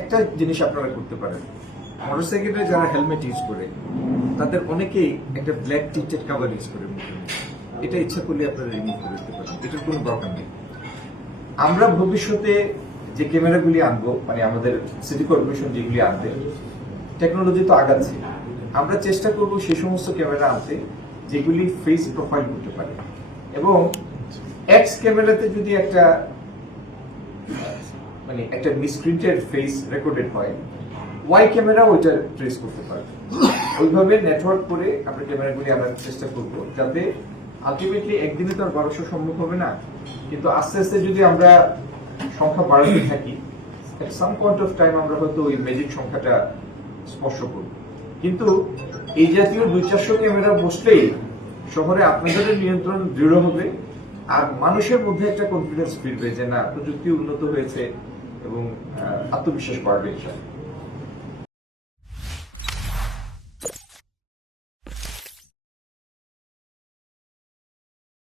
একটা জিনিস আপনারা করতে পারেন, মোটরসাইকেলে যারা হেলমেট ইউজ করে তাদের অনেকেই একটা ব্ল্যাক টিন্টেড কাভার ইউজ করে মুখে। এটা ইচ্ছা করলে আপনারা রিমুভ করে দিতে পারেন, এটার কোনো দরকার নেই। আমরা ভবিষ্যতে যে ক্যামেরাগুলি আনবো, মানে আমাদের সিটি কর্পোরেশন যেগুলি আনবে, টেকনোলজি তো আগাচ্ছে, আমরা চেষ্টা করব সেই সমস্ত ক্যামেরা আনতে যেগুলি ফেস প্রোফাইল করতে পারে, এবং এক্স ক্যামেরাতে যদি একটা মানে একটা মিসপ্রিন্টেড ফেস রেকর্ডেড হয়, ওয়াই ক্যামেরা ওইটা ট্রেস করতে পারবে। ওইভাবে নেটওয়ার্ক করে আমরা ক্যামেরাগুলি আনার চেষ্টা করব, যাতে আলটিমেটলি একদিনে তো আর 1200 সম্ভব হবে না, কিন্তু আস্তে আস্তে যদি আমরা সংখ্যা বাড়াতে থাকি, at some point of time আমরা হয়তো ওই ম্যাজিক সংখ্যাটা স্পর্শ করব। কিন্তু এই জাতীয় 200-400 ক্যামেরা বসলেই শহরে আপনাদের নিয়ন্ত্রণ দৃঢ় হবে, আর মানুষের মধ্যে একটা কনফিডেন্স ফিরবে যে না, প্রযুক্তি উন্নত হয়েছে, এবং আত্মবিশ্বাস বাড়বে।